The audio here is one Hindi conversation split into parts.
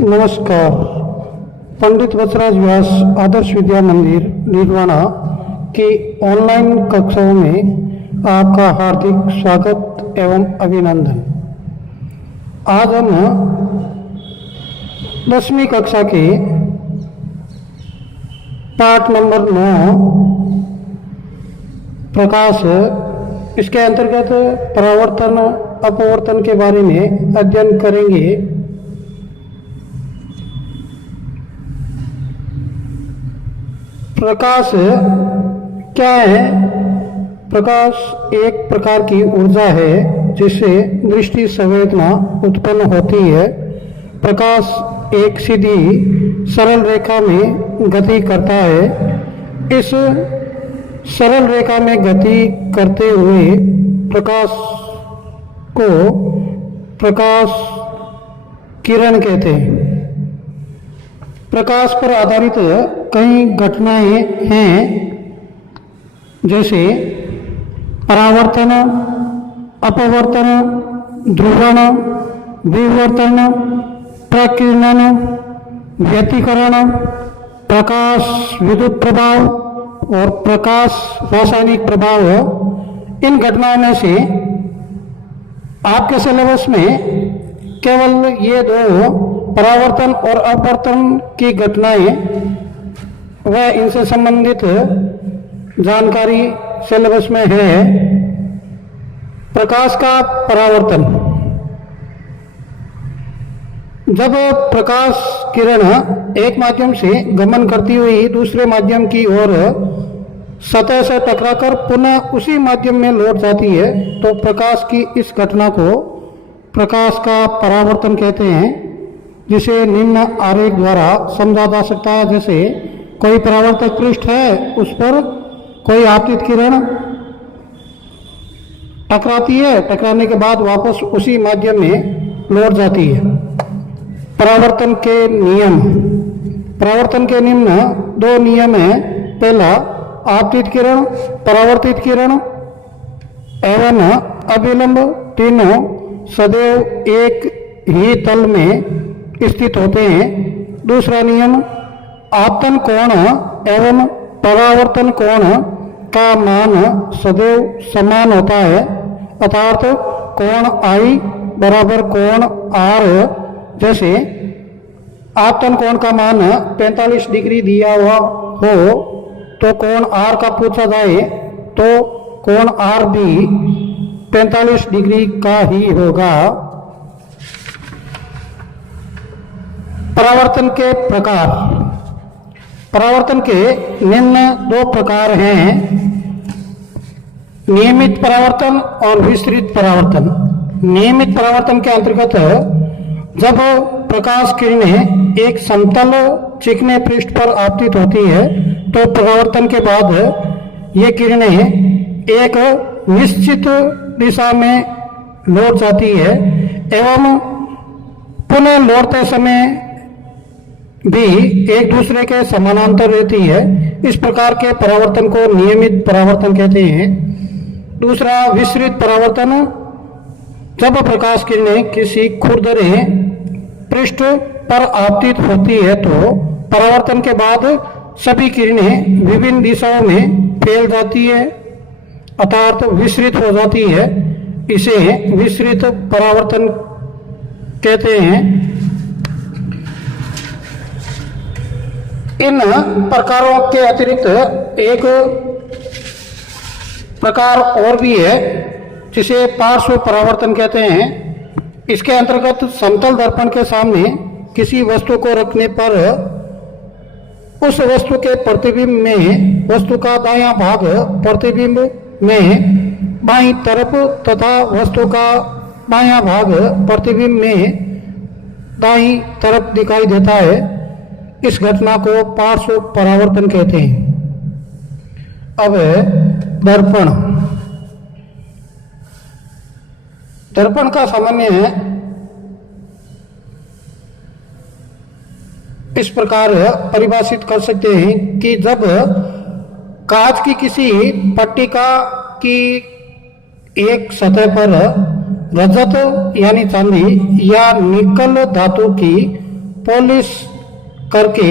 नमस्कार। पंडित वत्सराज व्यास आदर्श विद्या मंदिर निर्वाणा की ऑनलाइन कक्षाओं में आपका हार्दिक स्वागत एवं अभिनंदन। आज हम 10वीं कक्षा के पाठ नंबर 9 प्रकाश, इसके अंतर्गत परावर्तन अपवर्तन के बारे में अध्ययन करेंगे। प्रकाश क्या है? प्रकाश एक प्रकार की ऊर्जा है जिससे दृष्टि संवेदना उत्पन्न होती है। प्रकाश एक सीधी सरल रेखा में गति करता है। इस सरल रेखा में गति करते हुए प्रकाश को प्रकाश किरण कहते हैं। प्रकाश पर आधारित कई घटनाएं हैं, जैसे परावर्तन, अपवर्तन, ध्रुवण, विवर्तन, प्रकीर्णन, व्यतिकरण, प्रकाश विद्युत प्रभाव और प्रकाश रासायनिक प्रभाव। इन घटनाओं में से आपके सिलेबस में केवल ये दो परावर्तन और अपवर्तन की घटनाएं व इनसे संबंधित जानकारी सिलेबस में है। प्रकाश का परावर्तन, जब प्रकाश किरण एक माध्यम से गमन करती हुई दूसरे माध्यम की ओर सतह से टकराकर पुनः उसी माध्यम में लौट जाती है तो प्रकाश की इस घटना को प्रकाश का परावर्तन कहते हैं, जिसे निम्न आरेख द्वारा समझा जा सकता है। जैसे कोई परावर्तक पृष्ठ है, उस पर कोई आपतित किरण टकराती है, टकराने के बाद वापस उसी माध्यम में लौट जाती है। परावर्तन के नियम, परावर्तन के निम्न दो नियम हैं। पहला, आपतित किरण, परावर्तित किरण एवं अभिलंब तीनों सदैव एक ही तल में स्थित होते हैं। दूसरा नियम, आपतन कोण एवं परावर्तन कोण का मान सदैव समान होता है, अर्थात कोण I बराबर कोण R। जैसे आपतन कोण का मान 45 डिग्री दिया हुआ हो तो कोण R का पूछा जाए तो कोण R भी 45 डिग्री का ही होगा। परावर्तन के प्रकार, परावर्तन के निम्न दो प्रकार हैं, नियमित परावर्तन और विस्तृत परावर्तन। नियमित परावर्तन के अंतर्गत जब प्रकाश किरणें एक समतल चिकने पृष्ठ पर आपतित होती है तो परावर्तन के बाद ये किरणें एक निश्चित दिशा में लौट जाती है एवं पुनः लौटते समय भी एक दूसरे के समानांतर रहती है। इस प्रकार के परावर्तन को नियमित परावर्तन कहते हैं। दूसरा, विस्तृत परावर्तन, जब प्रकाश किरणें किसी खुरदरे पृष्ठ पर आपतित होती है तो परावर्तन के बाद सभी किरणें विभिन्न दिशाओं में फैल जाती है, अर्थात विस्तृत हो जाती है। इसे विस्तृत परावर्तन कहते हैं। इन प्रकारों के अतिरिक्त एक प्रकार और भी है जिसे पार्श्व परावर्तन कहते हैं। इसके अंतर्गत समतल दर्पण के सामने किसी वस्तु को रखने पर उस वस्तु के प्रतिबिंब में वस्तु का दायां भाग प्रतिबिंब में बाईं तरफ तथा वस्तु का बायां भाग प्रतिबिंब में दाईं तरफ दिखाई देता है। इस घटना को पार्श्व परावर्तन कहते हैं। अब दर्पण, दर्पण का सामान्य इस प्रकार परिभाषित कर सकते हैं कि जब कांच की किसी पट्टिका की एक सतह पर रजत यानी चांदी या निकल धातु की पॉलिश करके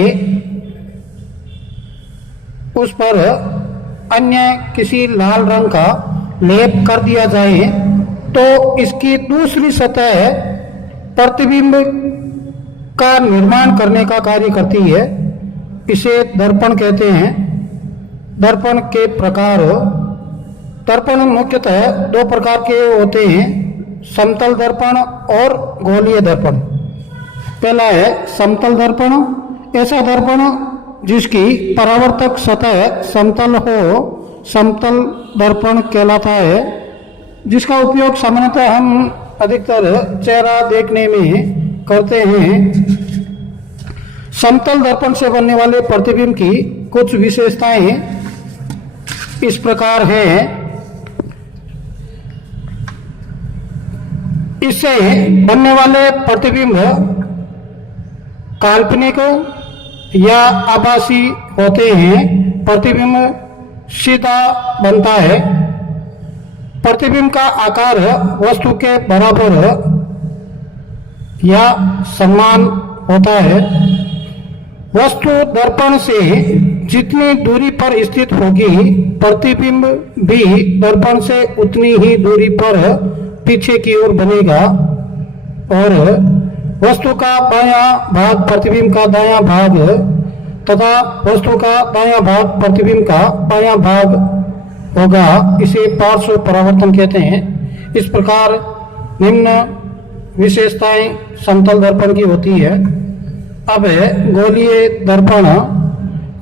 उस पर अन्य किसी लाल रंग का लेप कर दिया जाए तो इसकी दूसरी सतह प्रतिबिंब का निर्माण करने का कार्य करती है। इसे दर्पण कहते हैं। दर्पण के प्रकार, दर्पण मुख्यतः दो प्रकार के होते हैं, समतल दर्पण और गोलीय दर्पण। पहला है समतल दर्पण। ऐसा दर्पण जिसकी परावर्तक सतह समतल हो, समतल दर्पण कहलाता है, जिसका उपयोग सामान्यतः हम अधिकतर चेहरा देखने में करते हैं। समतल दर्पण से बनने वाले प्रतिबिंब की कुछ विशेषताएं इस प्रकार हैं। इससे बनने वाले प्रतिबिंब काल्पनिक या आभासी होते हैं। प्रतिबिंब सीधा बनता है। प्रतिबिंब का आकार वस्तु के बराबर या समान होता है। वस्तु दर्पण से जितनी दूरी पर स्थित होगी, प्रतिबिंब भी दर्पण से उतनी ही दूरी पर पीछे की ओर बनेगा और वस्तु का बायां भाग प्रतिबिंब का दायां भाग तथा वस्तु का दायां भाग प्रतिबिंब का बायां भाग होगा। इसे पार्श्व परावर्तन कहते हैं। इस प्रकार निम्न विशेषताएं समतल दर्पण की होती है। अब है गोलीय दर्पण।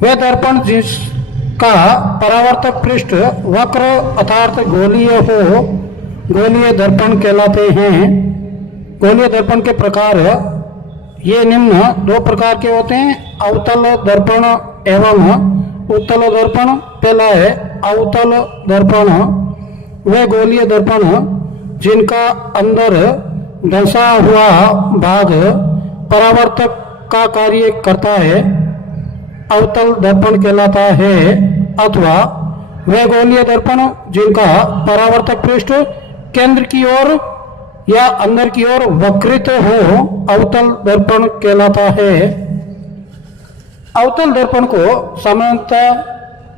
वह दर्पण जिसका परावर्तक पृष्ठ वक्र अर्थात गोलीय हो, गोलीय दर्पण कहलाते हैं। गोलीय दर्पण के प्रकार ये निम्न दो प्रकार के होते हैं, अवतल दर्पण एवं उत्तल दर्पण। पहला है अवतल दर्पण। वह गोलीय दर्पण जिनका अंदर धंसा हुआ भाग परावर्तक का कार्य करता है, अवतल दर्पण कहलाता है। अथवा वह गोलीय दर्पण जिनका परावर्तक पृष्ठ केंद्र की ओर या अंदर की ओर वक्रित हो, अवतल दर्पण कहलाता है। अवतल दर्पण को सामान्यतः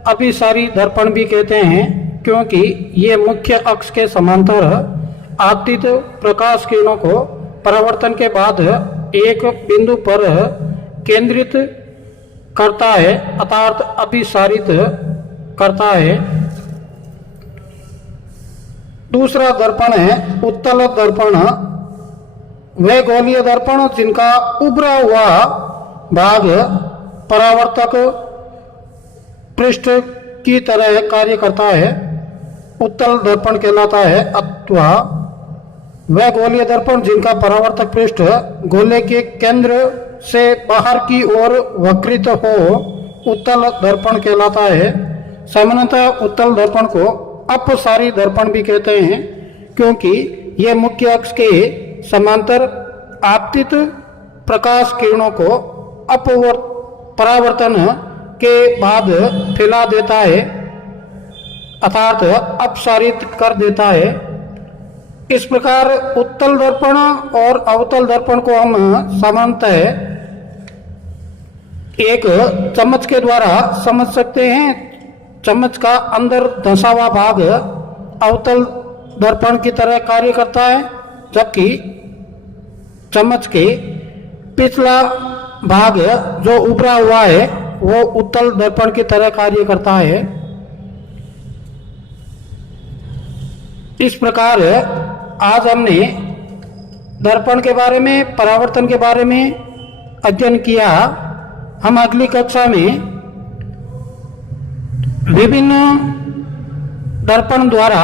अभिसारी दर्पण भी कहते हैं, क्योंकि ये मुख्य अक्ष के समांतर आपतित प्रकाश किरणों को परावर्तन के बाद एक बिंदु पर केंद्रित करता है अर्थात अभिसारित करता है। दूसरा दर्पण है उत्तल दर्पण। वे गोलीय दर्पण जिनका उभरा हुआ भाग परावर्तक पृष्ठ की तरह कार्य करता है, उत्तल दर्पण कहलाता है। अथवा वह गोलीय दर्पण जिनका परावर्तक पृष्ठ गोले के केंद्र से बाहर की ओर वक्रित हो, उत्तल दर्पण कहलाता है। सामान्यतः उत्तल दर्पण को अपसारी दर्पण भी कहते हैं, क्योंकि यह मुख्य अक्ष के समांतर आपतित प्रकाश किरणों को परावर्तन के बाद फैला देता है अर्थात अपसारित कर देता है। इस प्रकार उत्तल दर्पण और अवतल दर्पण को हम सामान्यतः एक चम्मच के द्वारा समझ सकते हैं। चम्मच का अंदर धंसा हुआ भाग अवतल दर्पण की तरह कार्य करता है, जबकि चम्मच के पिछला भाग जो उभरा हुआ है वो उत्तल दर्पण की तरह कार्य करता है। इस प्रकार आज हमने दर्पण के बारे में, परावर्तन के बारे में अध्ययन किया। हम अगली कक्षा में विभिन्न दर्पण द्वारा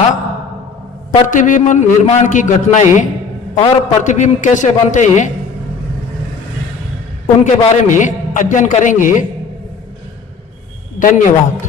प्रतिबिंब निर्माण की घटनाएं और प्रतिबिंब कैसे बनते हैं उनके बारे में अध्ययन करेंगे। धन्यवाद।